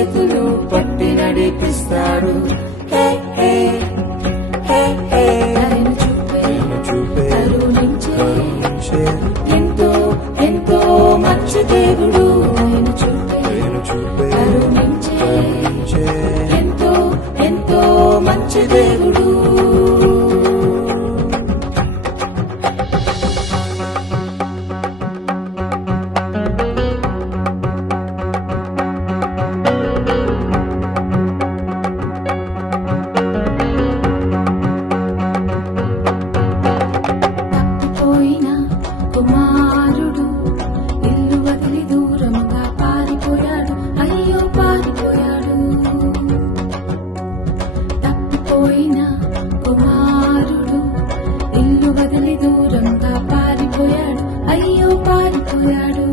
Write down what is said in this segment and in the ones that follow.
చేతులు పట్టి నడిపిస్తాడు. హే హే హే హే దయను చూపే కరుణించే ఎంతో ఎంతో మంచి దేవుడు. దయను చూపే కరుణించే ఎంతో ఎంతో మంచి దేవుడు. తప్పిపోయిన కుమారుడు ఇల్లు వదిలి దూరంగా పారిపోయాడు. అయ్యో పారిపోయాడు. తప్పిపోయిన కుమారుడు ఇల్లు వదిలి దూరంగా పారిపోయాడు. అయ్యో పారిపోయాడు.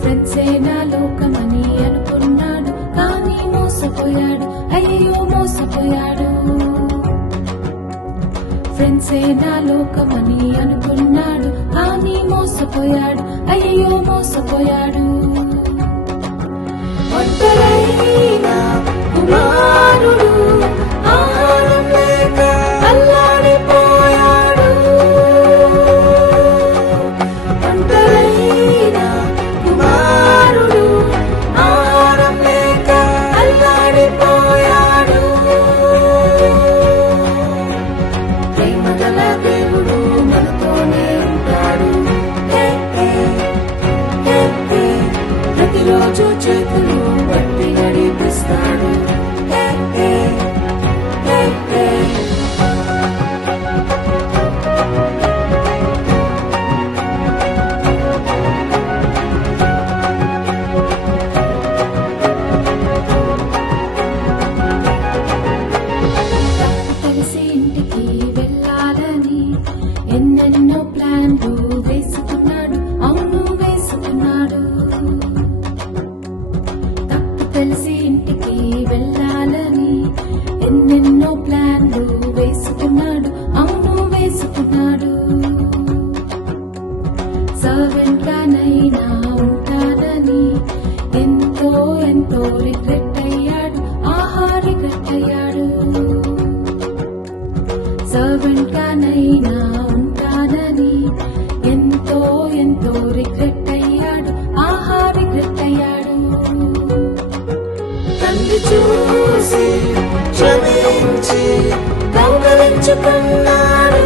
ఫ్రెండ్సే నా లోకమని అనుకున్నాడు, కానీ మోసపోయాడు. అయ్యో మోసపోయాడు. ఫ్రెండ్సే నా లోకమని అనుకున్నాడు, కానీ మోసపోయాడు. అయ్యో మోసపోయాడు. ఒంటరైన కుమారుడు ఆహారం లేక అల్లాడిపోయాడు. ఒంటరైన కుమారుడు ఆహారం లేక అల్లాడిపోయాడు. ప్రేమగల దేవుడు మనతోనే ఉంటాడు. హే హే హే హే ప్రతిరోజు చేతులు పట్టి నడిపిస్తాడు. హే హే హే హే కలిసి ఇంటికి వెళ్ళాలని ఎన్నెన్నో ప్లాన్లు వేసుకున్నాడు. అవును వేసుకున్నాడు. తప్పు తెలిసి ఇంటికి వెళ్ళాలని ఎన్నెన్నో ప్లాన్లు వేసుకున్నాడు. అవును వేసుకున్నాడు. సర్వెంట్ గానైనా ఉంటానని ఎంతో ఎంతో రిగ్రెట్ అయ్యాడు. ఆహా రిగ్రెట్ అయ్యాడు. సర్వెంట్ గానైనా ఉంటానని ఎంతో ఎంతో రిగ్రెట్ అయ్యాడు. ఆహా రిగ్రెట్ అయ్యాడు. తండ్రి చూసి క్షమించి కౌగలించుకున్నాడు.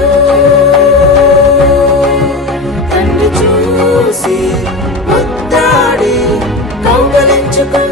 తండ్రి చూసి ముద్దాడి కౌగలించుకున్నాడు.